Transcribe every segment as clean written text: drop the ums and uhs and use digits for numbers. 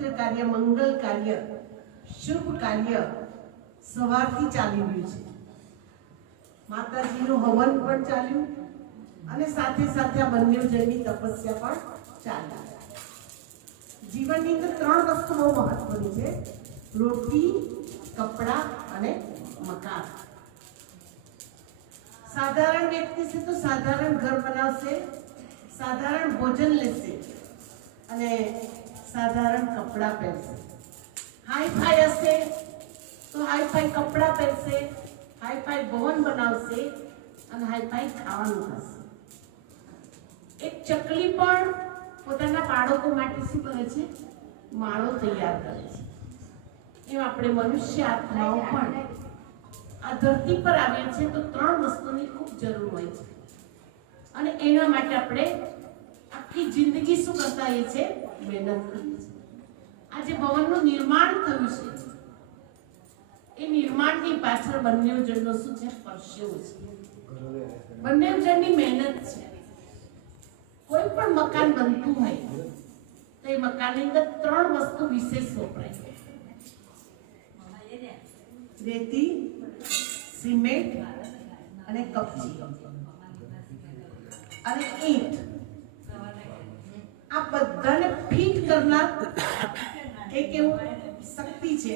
પવિત્ર કાર્ય, મંગલ કાર્ય, શુભ કાર્ય સવારથી ચાલી રહ્યું છે. માતાજીનું હવન પણ ચાલ્યું અને સાથે સાથે આ બંનેવજનની તપસ્યા પણ ચાલી. જીવનની અંદર 3 વસ્તુ બહુ મહત્વની છે: રોટી, કપડા અને મકાન. સાધારણ વ્યક્તિ છે તો સાધારણ ઘર બનાવશે, સાધારણ ભોજન લેશે અને સાધારણ કપડાં પહેરશે. હાઈફાઈ હશે તો હાઈફાઈ કપડાં પહેરશે, હાઈફાઈ ભવન બનાવશે અને હાઈફાઈ ખાવાનું ખાશે. એક ચકલી પણ પોતાના બાળકો માટે શું કરે છે? માળો તૈયાર કરે છે. એમ આપણે મનુષ્ય આત્માઓ પણ આ ધરતી પર આવ્યા છે તો 3 વસ્તુની ખૂબ જરૂર હોય છે અને એના માટે આપણે આખી જિંદગી શું કરતા હોઈએ છીએ? મહેનત કરીએ છીએ. આજે ભવનનું નિર્માણ થયું છે, એ નિર્માણની પાછળ બંનેવજનનો શું છે? પરસેવો છે. બંનેવજનની મહેનત છે. કોઈ પણ મકાન બનતું હોય તો એ મકાનની અંદર 3 વસ્તુ વિશેષ વપરાય છે: રેતી, સિમેન્ટ અને કપચી અને ઈંટ. આ બધાને ફિટ કરનાર એક એવું શક્તિ છે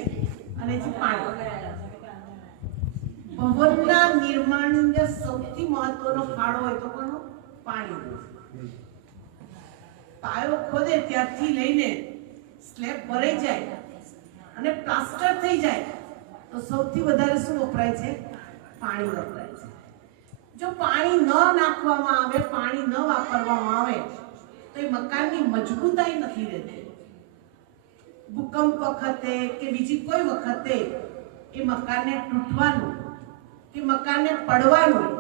અને જે પાણી. ભવનના નિર્માણની અંદર સૌથી મહત્વનો ફાળો હોય તો કોનો? પાણી. પાયો ખોદે ત્યારથી લઈને સ્લેબ ભરાઈ જાય અને પ્લાસ્ટર થઈ જાય તો સૌથી વધારે શું વપરાય છે? પાણી વપરાય છે. જો પાણી ન નાખવામાં આવે, પાણી ન વાપરવામાં આવે તો એ મકાનની મજબૂતાઈ નથી રહેતી. ભૂકંપ વખતે કે બીજી કોઈ વખતે એ મકાનને તૂટવાનું કે મકાનને પડવાનું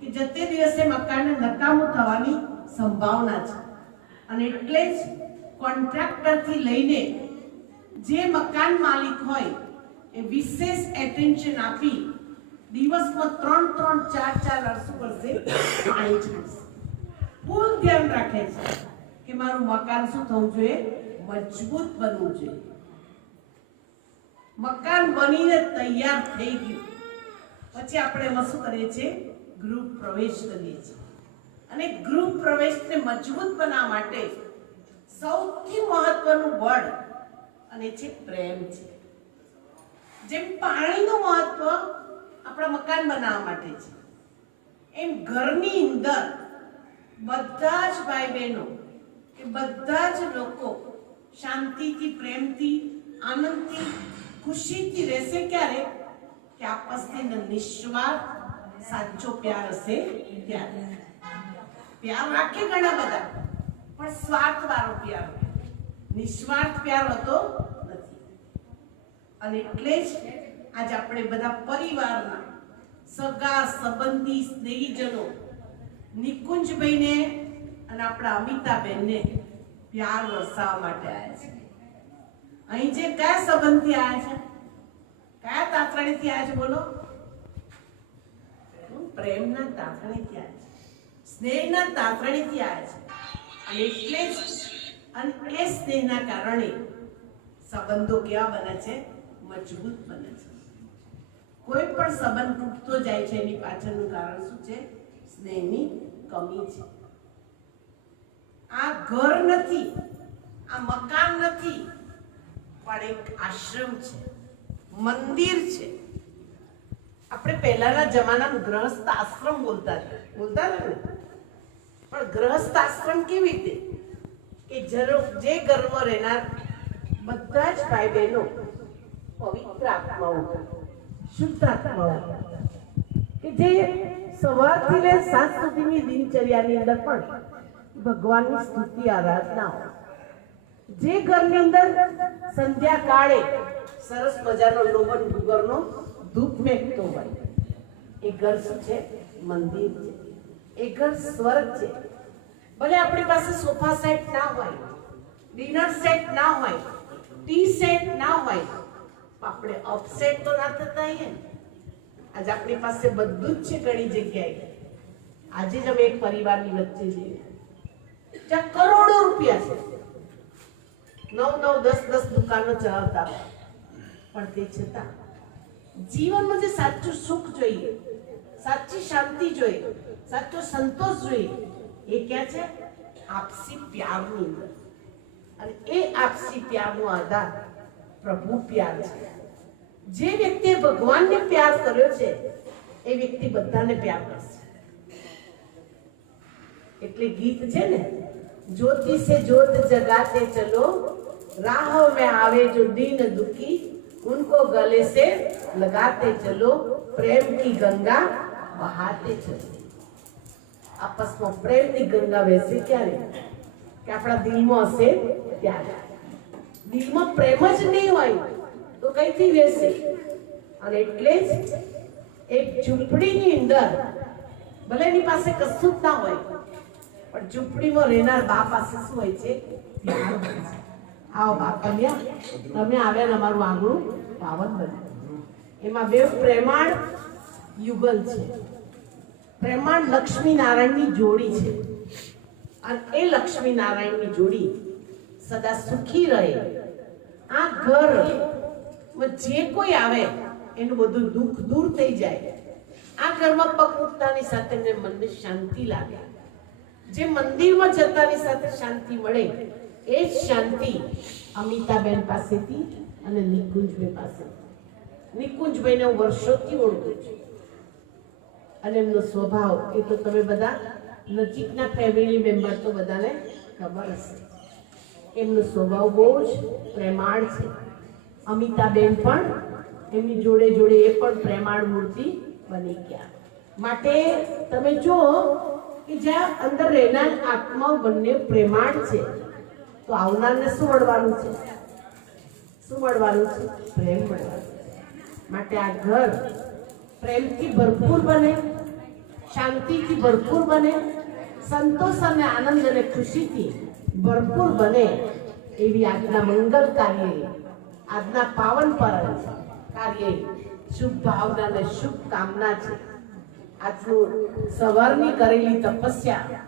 કે જતે દિવસે મકાનને નકામું થવાની સંભાવના છે. અને એટલે જ કોન્ટ્રાક્ટરથી લઈને જે મકાન માલિક હોય એ વિશેષ એટેન્શન આપી દિવસમાં 3-3, 4-4 વાર શું કરશે? પાણી છાંટશે. ફૂલ ધ્યાન રાખે છે કે મારું મકાન શું થવું જોઈએ? મજબૂત બનવું જોઈએ. મકાન બનીને તૈયાર થઈ ગયું પછી આપણે એમાં શું કરીએ છીએ? ગૃહ પ્રવેશ કરીએ છીએ. અને ગૃહ પ્રવેશને મજબૂત બનાવવા માટે સૌથી મહત્વનું બળ અને છે પ્રેમ છે. જેમ પાણીનું મહત્વ આપણા મકાન બનાવવા માટે છે, એમ ઘરની અંદર બધા જ ભાઈ બહેનો કે બધા જ લોકો શાંતિથી, પ્રેમથી, આનંદથી, ખુશીથી રહેશે. ક્યારે? કે આપસની નિસ્વાર્થ સાચો પ્યાર હશે ત્યારે. પ્યાર રાખે ઘણા બધા પણ સ્વાર્થ વાળો પ્યાર, નિસ્વાર્થ પ્યાર હોતો નથી. અને એટલે જ આજે આપણે બધા પરિવારના સગા સંબંધી સ્નેહીજનો નિકુંજભાઈને અને આપણા અમિતાબેનને પ્યાર વરસાવવા માટે આવ્યા છે. અહીં જે કયા સંબંધથી આવ્યા છે? કયા તાતરણીથી આવ્યા છે? બોલો. પ્રેમના તાતરણીથી આવ્યા છે, સ્નેહના તાતરણીથી આવ્યા છે. અને એટલે જ અને એ સ્નેહના કારણે સંબંધો કેવા બને છે? મજબૂત બને છે. કોઈ પણ સંબંધ તૂટતો જાય છે એની પાછળનું કારણ શું છે? સ્નેહની કમી છે. આ ઘર નથી, આ મકાન નથી, પણ એક આશ્રમ છે, મંદિર છે. આપણે પહેલાના જમાનામાં ગ્રહસ્થ આશ્રમ બોલતા હતા ને, પણ ગ્રહસ્થ આશ્રમ કેવી રીતે? કે જે ઘરમાં રહેનાર બધા જ ભાઈ બહેનો પવિત્ર આત્માઓ, શુદ્ધ આત્માઓ કે જે સવારથી લઈને સાંજ સુધીની દિનચર્યાની અંદર પણ ભગવાનની સ્તુતિ આરાધના હોય. જે ઘરની અંદર સંધ્યા કાળે સરસ મજાનો લોહન ગુગરનો ધૂપ મેકતો હોય એ ઘર શું છે? મંદિર છે. એ ઘર સ્વર્ગ છે. ભલે આપણી પાસે સોફા સેટ ના હોય, ડિનર સેટ ના હોય, ટી સેટ ના હોય, આપણે અપસેટ તો ના થતા હોઈએ ને. આજે આપણી પાસે બધું જ છે ઘણી જગ્યાએ. આજે જ અમે એક પરિવારની વચ્ચે જઈએ જ્યાં કરોડો રૂપિયા છે, 9 10 દુકાનો ચલાવતા હોય, પણ તે છતાં જીવનમાં જે સાચું સુખ જોઈએ, સાચી શાંતિ જોઈએ, સાચો સંતોષ જોઈએ, એ ક્યાં છે? આપસી પ્યારની અંદર. અને એ આપસી પ્યારનો આધાર પ્રભુ પ્યાર છે. જે વ્યક્તિએ ભગવાનને પ્યાર કર્યો છે એ વ્યક્તિ બધાને પ્યાર કરશે. એટલે ગીત છે ને, જ્યોતિ સે જ્યોત જગાતે ચલો, राहों में आवे जो दीन दुखी, उनको गले से लगाते चलो, प्रेम की गंगा बहाते चलो. आपसમાં પ્રેમની ગંગા વહેશે ક્યારે? કે આપણા દિલમાં હશે ત્યારે. દિલમાં પ્રેમ જ નહીં હોય તો કઈથી વહેશે? અને એટલે જ એક ઝૂંપડીની અંદર ભલે એની પાસે કશું જ ના હોય, પણ ઝૂંપડીમાં રહેનાર બા પાસે શું હોય છે? પ્યાર હોય છે. આવો બાપલિયા, તમે આવ્યા ને અમારું આંગણું પાવન બન્યું. એમાં બે પ્રેમાળ યુગલ છે. પ્રેમાળ લક્ષ્મી નારાયણની જોડી છે. અને એ લક્ષ્મી નારાયણની જોડી સદા સુખી રહે. આ ઘર જે કોઈ આવે એનું બધું દુઃખ દૂર થઈ જાય. આ ઘરમાં પગ મૂકતાની સાથે મનને શાંતિ લાગે. જે મંદિરમાં જતાની સાથે શાંતિ મળે, એ જ શાંતિ અમિતાબેન પાસેથી અને નિકુંજભાઈ પાસેથી. નિકુંજભાઈને હું વર્ષોથી ઓળખું છું અને એમનો સ્વભાવ એ તો તમે બધા નજીકના ફેમિલી મેમ્બર તો બધાને ખબર હશે. એમનો સ્વભાવ બહુ જ પ્રેમાળ છે. અમિતાબેન પણ એમની જોડે જોડે એ પણ પ્રેમાળ મૂર્તિ બની ગયા. માટે તમે જો કે જ્યાં અંદર રહેનાર આત્માઓ બંને પ્રેમાળ છે, તો આવનારને શું મળવાનું છે? શું મળવાનું છે? પ્રેમ મળવાનું છે. માટે આ ઘર પ્રેમથી ભરપૂર બને, શાંતિથી ભરપૂર બને, સંતોષ અને આનંદ અને ખુશીથી ભરપૂર બને, એવી આજના મંગલ કાર્ય, આજના પાવન કાર્ય શુભ ભાવના અને શુભ કામના છે. આજનું સવારની કરેલી તપસ્યા,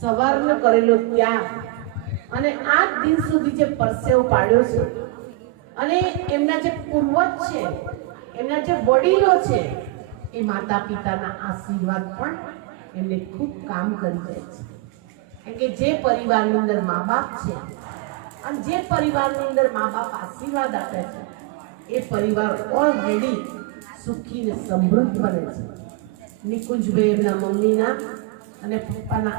સવારનો કરેલો ત્યાગ અને આજ દિન સુધી જે પરસેવો પાડ્યો છે, અને એમના જે પૂર્વજ છે, એમના જે વડીલો છે, એ માતા પિતાના આશીર્વાદ પણ એમને ખૂબ કામ કરી જાય છે. કેમ કે જે પરિવારની અંદર મા બાપ છે અને જે પરિવારની અંદર મા બાપ આશીર્વાદ આપે છે, એ પરિવાર ઓલરેડી સુખી ને સમૃદ્ધ બને છે. નિકુંજભાઈ એમના મમ્મીના અને પપ્પાના